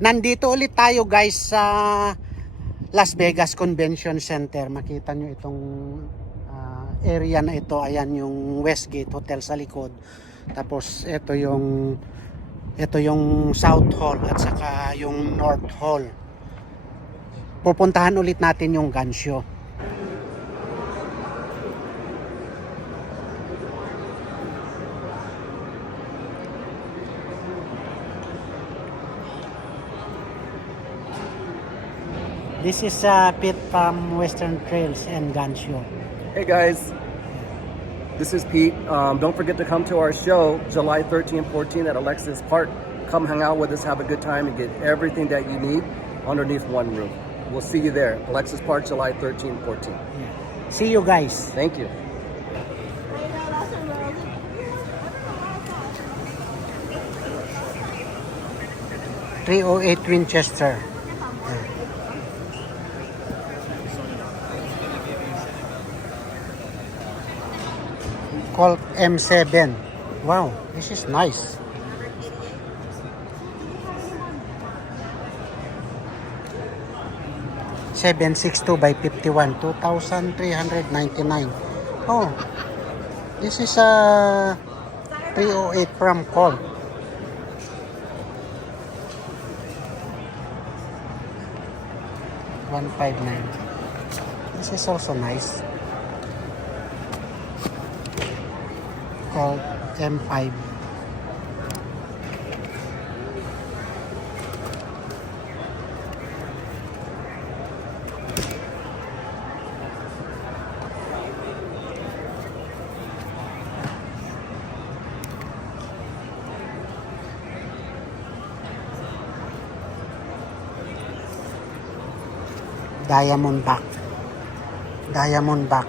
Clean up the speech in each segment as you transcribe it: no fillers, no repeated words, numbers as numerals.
Nandito ulit tayo guys sa Las Vegas Convention Center. Makita nyo itong area na ito. Ayan yung Westgate Hotel sa likod. Tapos ito yung South Hall at saka yung North Hall. Pupuntahan ulit natin yung gun show. This is Pete from Western Trails and Gun Show. Hey guys, this is Pete. Don't forget to come to our show July 13 and 14 at Alexis Park. Come hang out with us, have a good time, and get everything that you need underneath one roof. We'll see you there. Alexis Park, July 13 and 14. Yeah. See you guys. Thank you. .308 Winchester. Colt M7. Wow, this is nice. .762 by 51, 2,399. Oh, this is a .308 from Colt. $159. This is also nice. Called M5. Diamondback. Diamondback.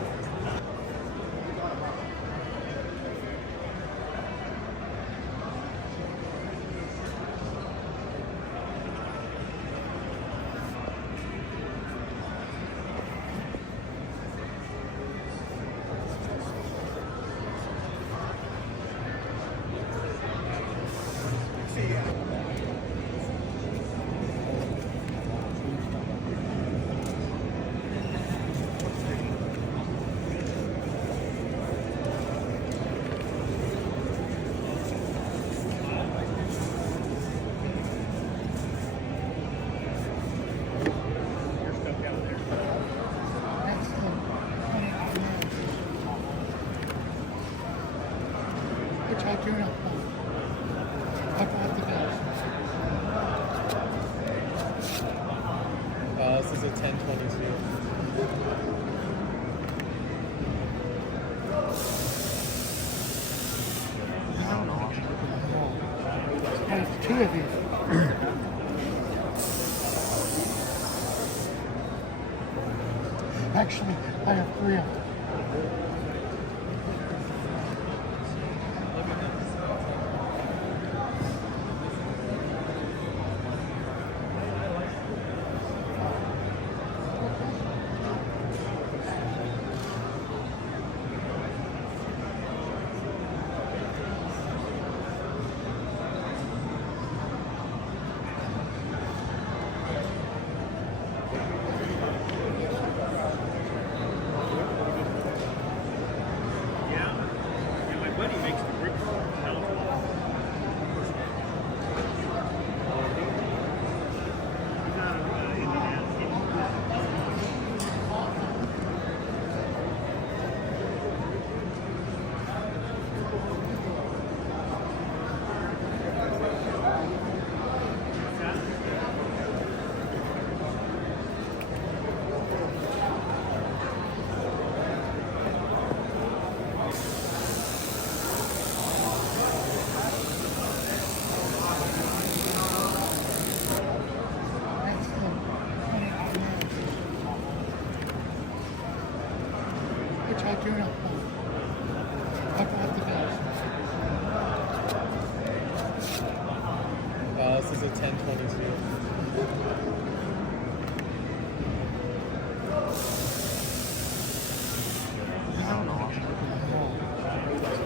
This is a 1022. I have two of these. Actually, I have three of them. This is a 1022.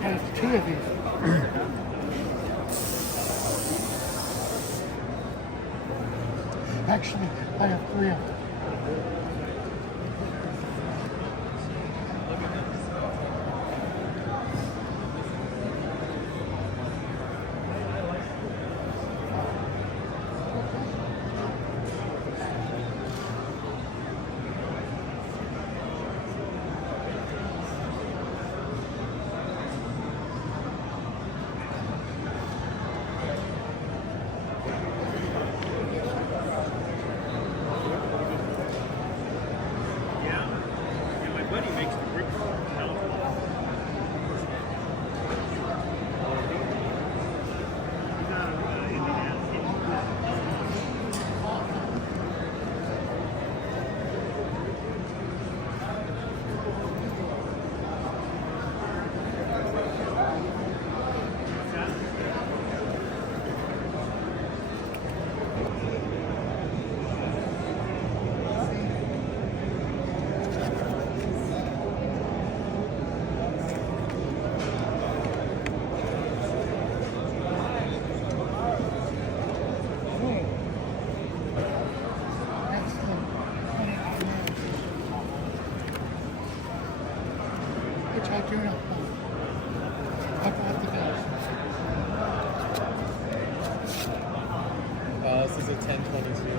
I have two of these. Actually, I have 3 of them. Which I do not know. I bought the gas. This is a 1022.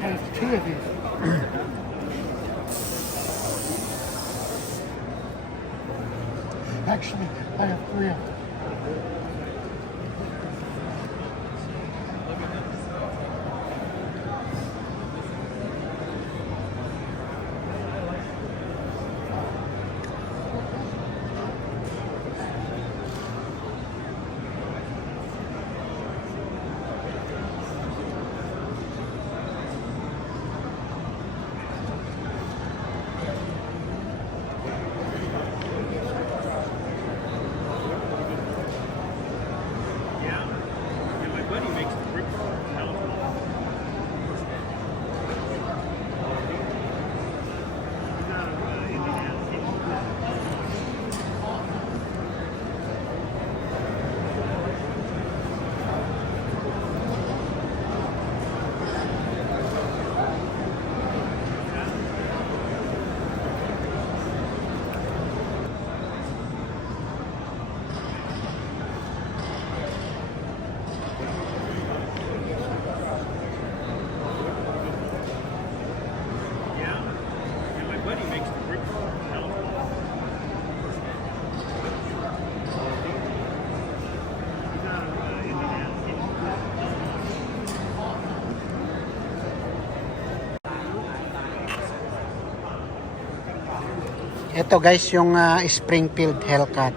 I have 2 of these. Actually, I have 3 of them. Ito guys yung Springfield Hellcat.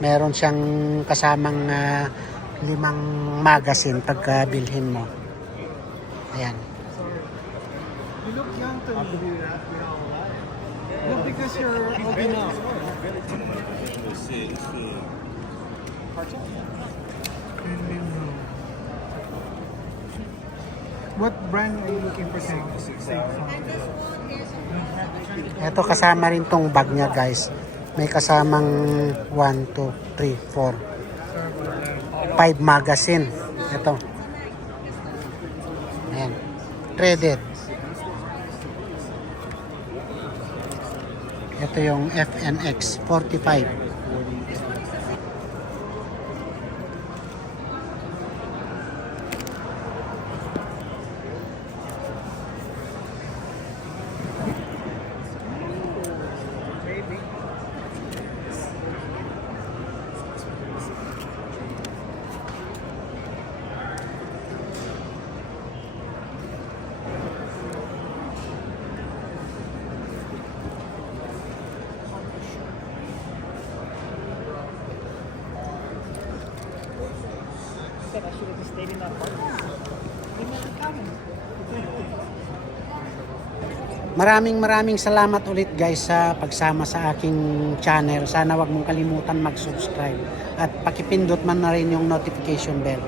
Meron siyang kasamang 5 magazine pagka bilhin mo. Ayan. You look young to me. No, because you're old enough. What brand are you looking for? Ito kasama rin tong bag niya guys. May kasamang 1, 2, 3, 4, 5 magazine. Ito. Ayan. Threaded. Ito yung FNX 45. said I should have just stayed in that apartment. Maraming salamat ulit guys sa pagsama sa aking channel. Sana wag mong kalimutan mag-subscribe at pakipindot man na rin yung notification bell.